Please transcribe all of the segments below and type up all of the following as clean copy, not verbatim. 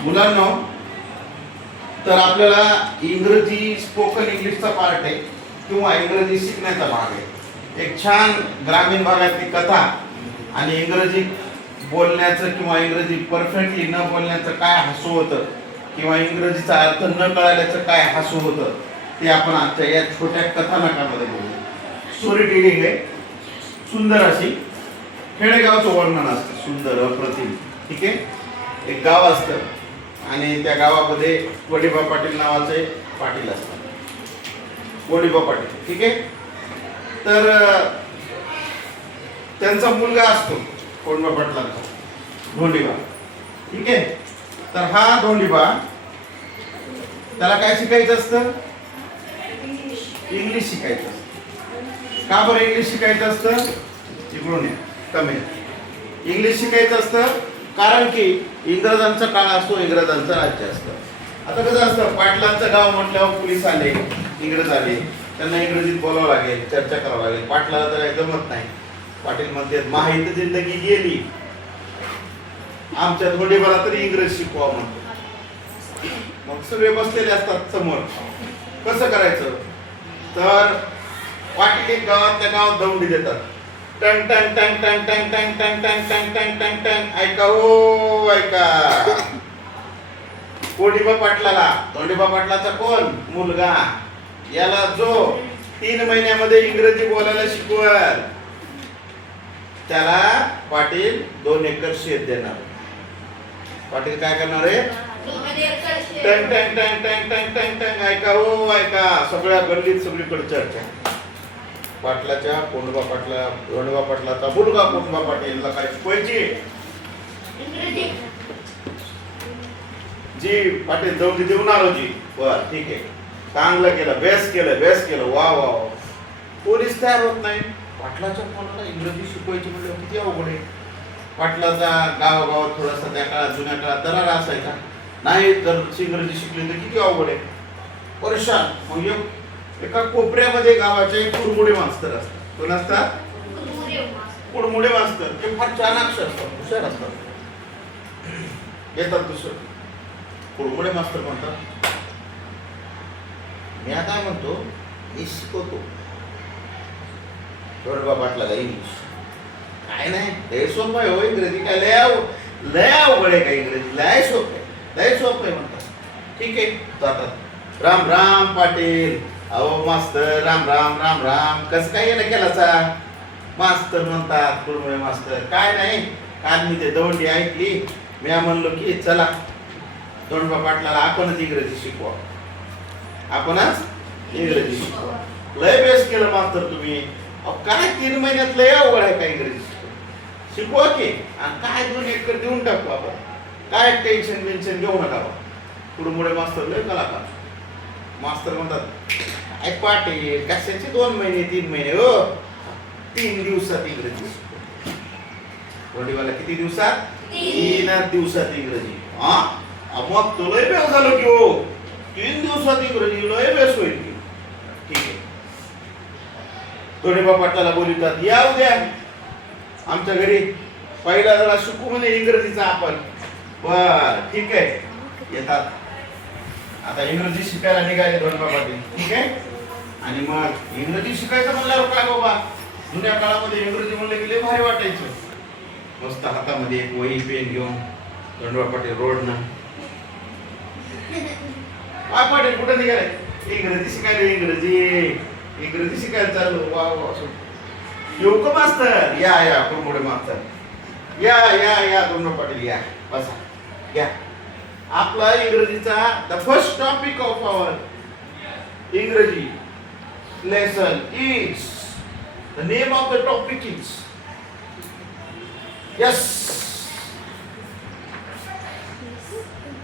मुलांनो, तर आपल्याला इंग्रजी स्पोकन इंग्लिशचा पार्ट आहे किंवा इंग्रजी शिकण्याचा भाग आहे. एक छान ग्रामीण भागातली कथा आणि इंग्रजी बोलण्याचं किंवा इंग्रजी परफेक्टली न बोलण्याचं काय हसू होतं किंवा इंग्रजीचा अर्थ न कळल्याचं काय हसू होतं ते आपण आजच्या या छोट्या कथानकामध्ये बोलू. स्टोरी टेलिंग आहे, सुंदर अशी खेडेगावचं वर्णन असतं, सुंदर अप्रतिम. ठीक आहे. एक गाव असतं आणि त्या गावामध्ये वडीबा पाटील नावाचे पाटील असतात. वडीबा पाटील. ठीक आहे. तर त्यांचा मुलगा असतो कोंडबा पाटलांचा, धोंडीबा. ठीक आहे. तर हा धोंडीबा, त्याला काय शिकायचं असतं? इंग्लिश शिकायचं असतं. का बरं इंग्लिश शिकायचं असतं? इकडून कमी इंग्लिश शिकायचं असतं कारण की इंग्रजांचा काळ असतो, इंग्रजांचं राज्य असतं. आता कसं असतं, पाटलांचं गाव म्हटल्यावर पोलीस आले, इंग्रज आले, त्यांना इंग्रजीत बोलावं लागेल, चर्चा करावं लागेल. पाटलाला तर काही जमत नाही. पाटील म्हणते माहिती जिंदगी गेली, आमच्या धोंडीबाला तरी इंग्रज शिकवा म्हणतो. मग सगळे बसलेले असतात समोर. कसं करायचं? तर पाटील एक गावातल्या गावात दौंडी देतात. टंग टंग टंग टंग टंग टंग टंग टंग टंग टंग टंग टंग. ऐका हो ऐका, धोंडीबा पाटलाला, धोंडीबा पाटलाचा कोण मुलगा, याला जो 3 महिन्यामध्ये इंग्रजी बोलायला शिकवल त्याला पाटील 2 एकर शेत देणार. पाटील काय करणार आहे? टंग टंग टंग टंग टंग टंग टंग. ऐका हो ऐका, सगळ्या गल्लीत सगळीकडे चर्चा. पाटलाच्या कोंडबा पाटला, धोंडबा पाटलाचा मुलगा कोंडबा पाटीलला काय शिकवायची? जी पाटील दौंडी देऊन आलो जी. बर ठीक आहे, चांगलं केलं, बेस्ट केलं, बेस्ट केलं, वा वा. पोलीस तयार होत नाही. पाटलाच्या मुलाला इंग्रजी शिकवायची म्हणजे किती अवघड आहे. पाटलाचा गावागावात थोडासा त्या काळात, जुन्या काळात दरारा असायचा. नाही तर इंग्रजी शिकली तर किती अवघड आहे, परेशान. मग एका कोपऱ्यामध्ये गावाचे कुडमुडे मास्तर असतात. कोण असतात? कुडमुडे मास्तर. ते फार चाणाक्ष असतात, हुशार असतात. येतात दुसरं कुडमुडे मास्तर म्हणतात, मी आता म्हणतो मी शिकवतो धोंडबा पाटलाला इंग्लिश. काय नाही, लय सोपं आहे हो इंग्रजी. काय लय अवघड आहे का इंग्रजी? लय सोपं आहे, लय सोपं आहे म्हणतात. ठीक आहे. जातात. राम राम पाटील. अहो मास्तर, राम राम राम राम. कसं काय येणं केलाचा? मास्तर म्हणतात कुडमुळे मास्तर. काय नाही, काल मी ते दौंडी ऐकली, मी म्हणलो की चला धोंडबा पाटलाला आपणच इंग्रजी शिकवा, आपणच इंग्रजी शिकवा. लय बेस्ट केलं मास्तर तुम्ही. काय 3 महिन्यात लय अवघड आहे का इंग्रजी शिकवा की, आणि काय 2 एकर देऊन टाकू आपण, काय टेन्शन बेन्शन घेऊ नका. कुडमुळे मास्तर लय कलाकार. मास्तर म्हणतात काय पाटील, कशाचे 2 महिने 3 महिने हो, 3 दिवसात इंग्रजी शिकतो. धोंडीबाला किती दिवसात? 3 दिवसात इंग्रजी. हा मग तो लय बेस झालो की हो, 3 दिवसात इंग्रजी लय बेस होईल की. ठीक आहे. धोंडीबा पाटलाला बोलतात, या उद्या आमच्या घरी, पहिला जरा शिकू म्हणे इंग्रजीचा आपण. बर ठीक आहे. येतात. आता इंग्रजी शिकायला निघाले धोंडबा पाटील. ठीक आहे. आणि मग इंग्रजी शिकायचं म्हणल्यावर काय बाबा, जुन्या काळामध्ये इंग्रजी म्हणलं की लय भारी वाटायचं. मस्त हातामध्ये एक वही पेन घेऊन धोंडबा पाटील रोडनं. काय पाटील कुठं निघाले? इंग्रजी शिकायला, इंग्रजी शिकायला चाललो. वा वा. येऊ का मास्तर? या या कुडमुडे मास्तर, या या या धोंडबा पाटील या, बसा घ्या. आपला इंग्रजीचा द फर्स्ट टॉपिक ऑफ आवर इंग्रजी lesson is, the name of the topic is, yes.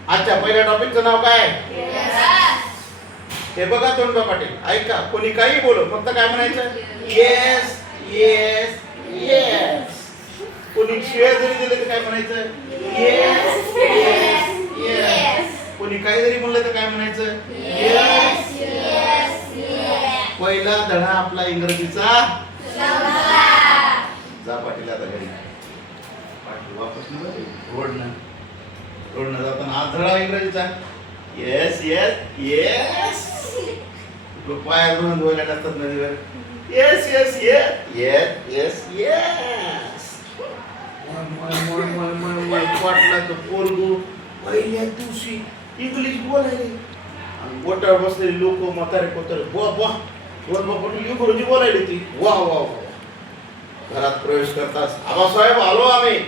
आजच्या पहिल्या टॉपिकचं नाव काय? हे बघा धोंडबा पाटील, ऐका, कोणी काही बोलो, फक्त काय म्हणायचं? Yes yes yes. कोणी शिव्या जरी दिले तर काय म्हणायचं? Yes yes yes. कोणी काही जरी म्हणलं तर काय म्हणायचं? Yes yes yes. पहिला धडा आपला इंग्रजीचा. जा पाटील आता घरी. पाटील वापस रोडनं रोडनं जाताना हात धडा इंग्रजीचा. Yes yes yes. पाय धुवून धुवायला टाकतात नदीवर. Yes yes yes yes yes yes. वाटला तर पोरगू पहिल्या दिवशी इंग्लिश बोलायले आणि बोटावर बसलेली लोक म्हातारे कोतारे वा वा वा पाटील इंग्रजी बोलायली ती. वा वा वा. घरात प्रवेश करताच आबासाहेब आलो आम्ही.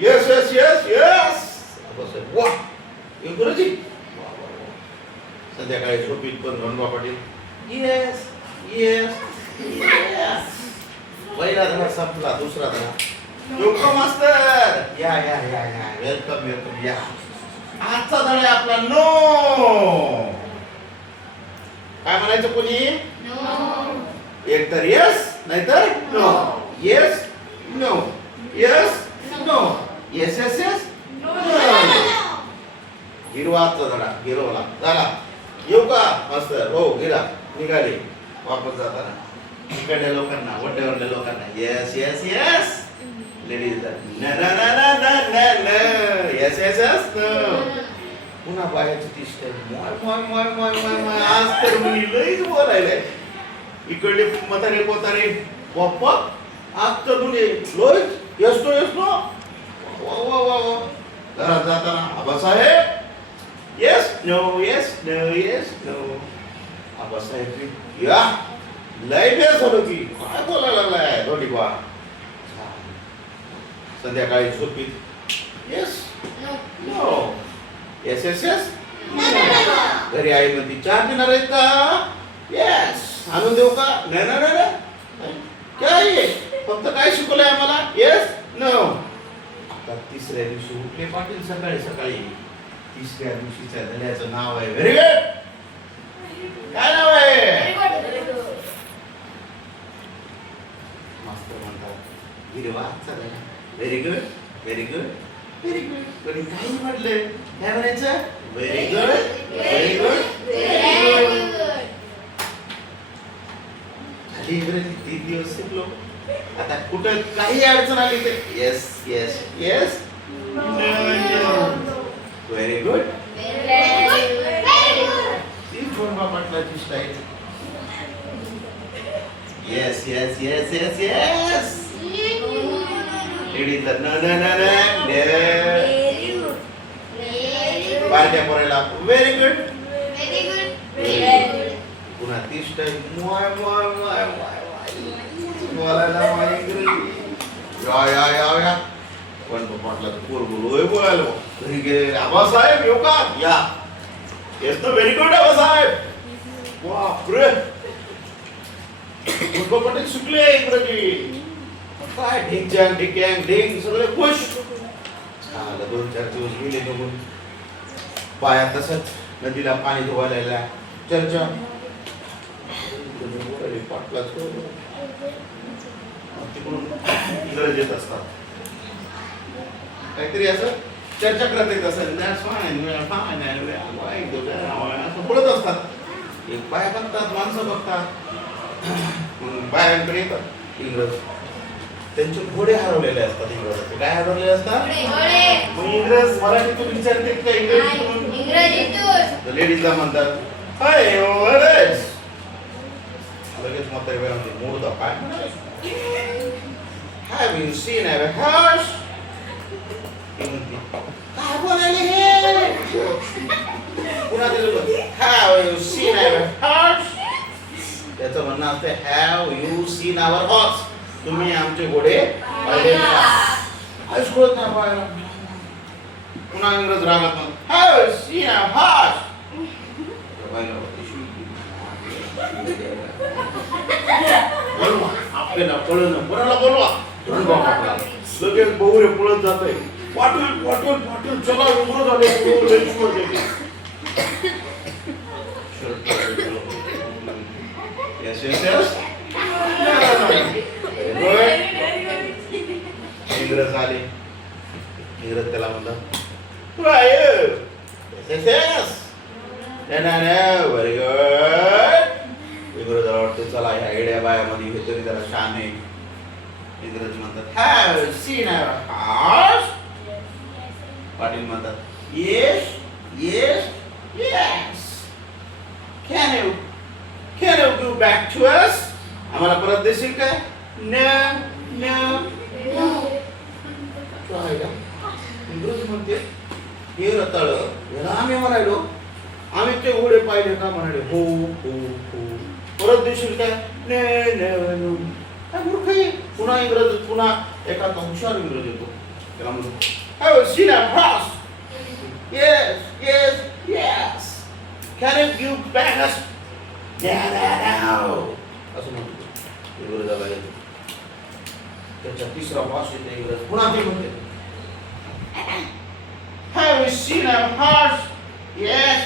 Yes yes yes yes. Abasaheb वा इंग्रजी. संध्याकाळी झोपीत पण रणबा पाटील येस येस येस. पहिला धडा संपला. दुसरा धडा योगा मास्टर या या या या वेलकम वेलकम या. आजचा धडा आहे आपला नो. काय म्हणायचं कोणी? एक तर येस नाहीतर no. Yes no yes no yes yes yes no. गिरवाचा धडा गिरवला झाला. येऊ का मास्टर? हो गिरा. निघाले वापस जाताना इकडल्या लोकांना वड्यावरल्या लोकांना येस येस येस. लेडीज न न न न न न येस येस येस नो. पुन्हा बाहेरची ती स्टाईल मोय मोय मोय मोय मोय मोय. आज तर मुली लईच बोलायला. इकडले म्हातारे कोतारे पप्पा आज तर मुली लईच येसतो येसतो. वा वा वा वा. घरात जाताना Abasaheb yes no yes no yes no. Abasaheb या लय बेस झालो की काय बोलायला लागलाय दोन्ही बा. संध्याकाळी झोपीत yes no yes yes yes. घरी आई म्हणती चहा पिणार आहेत का? येस. आणून देऊ का? नाही ना ना काय फक्त काय शिकवलंय आम्हाला? Yes no. आता तिसऱ्या दिवशी उठले पाटील सकाळी सकाळी. तिसऱ्या दिवशीच्या धड्याचं नाव आहे व्हेरी गुड. काय नाव आहे? मास्तर म्हणतात गिरवा very good very good very good. कोणी काही म्हटलं काय म्हणायचं? Very good very good very good. आधी इंग्रजी 3 दिवस शिकलो. आता कुठं काही अडचण आली तर yes yes yes very good. ती रणबा पाटलाची style. Yes yes yes yes yes. Ladies न न न न बारक्या पोराला व्हेरी गुड व्हेरी गुड. पुन्हा ती स्टाईल मोय मोय मोय मोय बोलायला इंग्रजी. या या या या. पण म्हटलं पोरगू लोय बोलायला. घरी गेले आबासाहेब येऊ का? या. येस ना व्हेरी गुड आबासाहेब. बापरे रणबा पाटील शिकले इंग्रजी. काय ढिंच्यान ढिक्यांग ढिंग सगळे खुश. झालं 2-4 दिवस गेले निघून. पाया तसंच नदीला पाणी धुवायला चर्चा पाटला तिकडून इंग्रज येत असतात. काहीतरी असं चर्चा करत येत असतात. असं बोलत असतात. एक बाया बघतात माणसं बघतात. बायांकडे येतात इंग्रज. त्यांचे घोडे हरवलेले असतात. इंग्रजाचे काय हरवलेले असतात? मग इंग्रज मराठीतून विचारते का इंग्रजीतून? लेडीजला म्हणतात हाय ओरेस. लगेच म्हातारी बाई म्हणते मूर्दा काय have you seen a horse. ती म्हणते काय बोलायले हे? पुन्हा ते लोक have you seen a horse. त्याचं म्हणणं असते have you seen our horse. तुम्ही आमचे घोडे पाहिले का? काहीच कळत नाही पाहायला. पुन्हा इंग्रज रागात म्हणतात have you seen a horse. आपल्याला कळलं कोणाला बोलवा. रणबा पाटला लगेच बहुरे पळत जाते. पाटील पाटील पाटील चला उभं झाले. Yes yes yes. इंग्रज आले. इंग्रज त्याला म्हणतात व्हेरी गुड. इंग्रजाला वाटतं चला ह्या एड्या बायामध्ये हे तरी जरा छान आहे. इंग्रज म्हणतात have seen our horse. Patil म्हणतात yes yes yes. Can you give back to us? आम्हाला परत देशील काय? No no. इंग्रजी म्हणते हे रताळ याला आम्ही म्हणायलो, आम्ही ते घोडे पाहिले का म्हणाले हो हो हो. परत देशील काय? नो. काय मूर्ख आहे. पुन्हा इंग्रजी, पुन्हा एखादा हुशार इंग्रजी येतो त्याला म्हणतो have seen a horse? Yes. Can you give back us? असं म्हणतो इंग्रजाला येतो. त्याच्या तिसरा वास येते इंग्रज, पुन्हा ते म्हणते Have you seen a horse? Yes.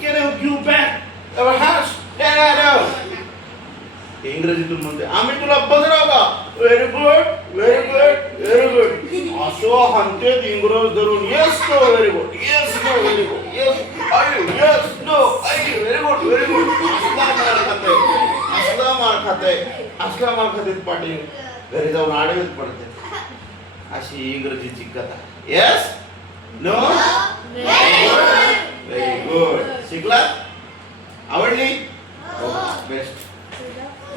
Can you give back our horse? No. ते इंग्रजीतून म्हणते आम्ही तुला बघराव का? Very good. असं हानतेत इंग्रज धरून. Yes no very good. Yes very good. असला मार खाते पाटील घरी जाऊन आडवेच पडते. अशी इंग्रजीची कथा. Yes no